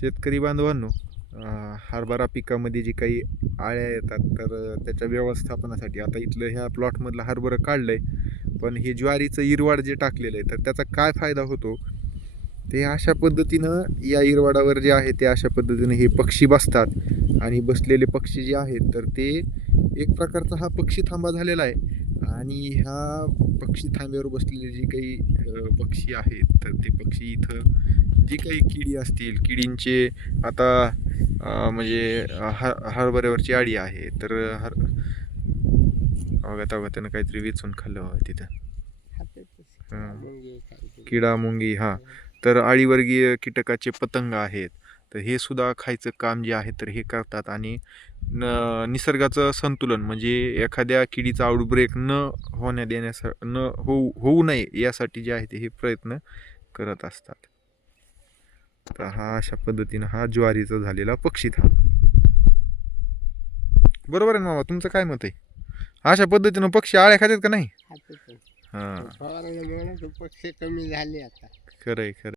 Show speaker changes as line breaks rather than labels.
शेतकरी बांधवांनो हरभरा पिकामध्ये जी काही आळ्या येतात तर त्याच्या व्यवस्थापनासाठी आता इथलं ह्या प्लॉटमधलं हरभरं काढलं आहे पण हे ज्वारीचं इरवाड जे टाकलेलं आहे तर त्याचा काय फायदा होतो? ते अशा पद्धतीनं या इरवाडावर जे आहे ते अशा पद्धतीनं हे पक्षी बसतात. आणि बसलेले पक्षी जे आहेत तर ते एक प्रकारचा हा पक्षी थांबा झालेला आहे. आणि ह्या पक्षी थांब्यावर बसलेले जे काही पक्षी आहेत तर ते पक्षी इथं जी काही किडी असतील किडींचे आता म्हणजे हर हरभऱ्यावरची आडी आहे तर हर तेव्हा त्यानं काहीतरी वेचून खाल्लं तिथं. हं. किडा मुंगी हा. तर आळीवर्गीय कीटकाचे पतंग आहेत. तर हे सुद्धा खायचं काम जे आहे तर हे करतात आणि न निसर्गाचं संतुलन म्हणजे एखाद्या किडीचा आउटब्रेक न होण्या देण्यासा न होऊ होऊ नये यासाठी जे आहे ते हे प्रयत्न करत असतात. तर हा अशा पद्धतीनं हा ज्वारीचा झालेला पक्षी थांब. बरोबर आहे ना मामा? तुमचं काय मत आहे? अशा पद्धतीनं पक्षी आळ्या खातात का नाही? हां.
पक्षी कमी झाले आता.
खरं आहे खरं.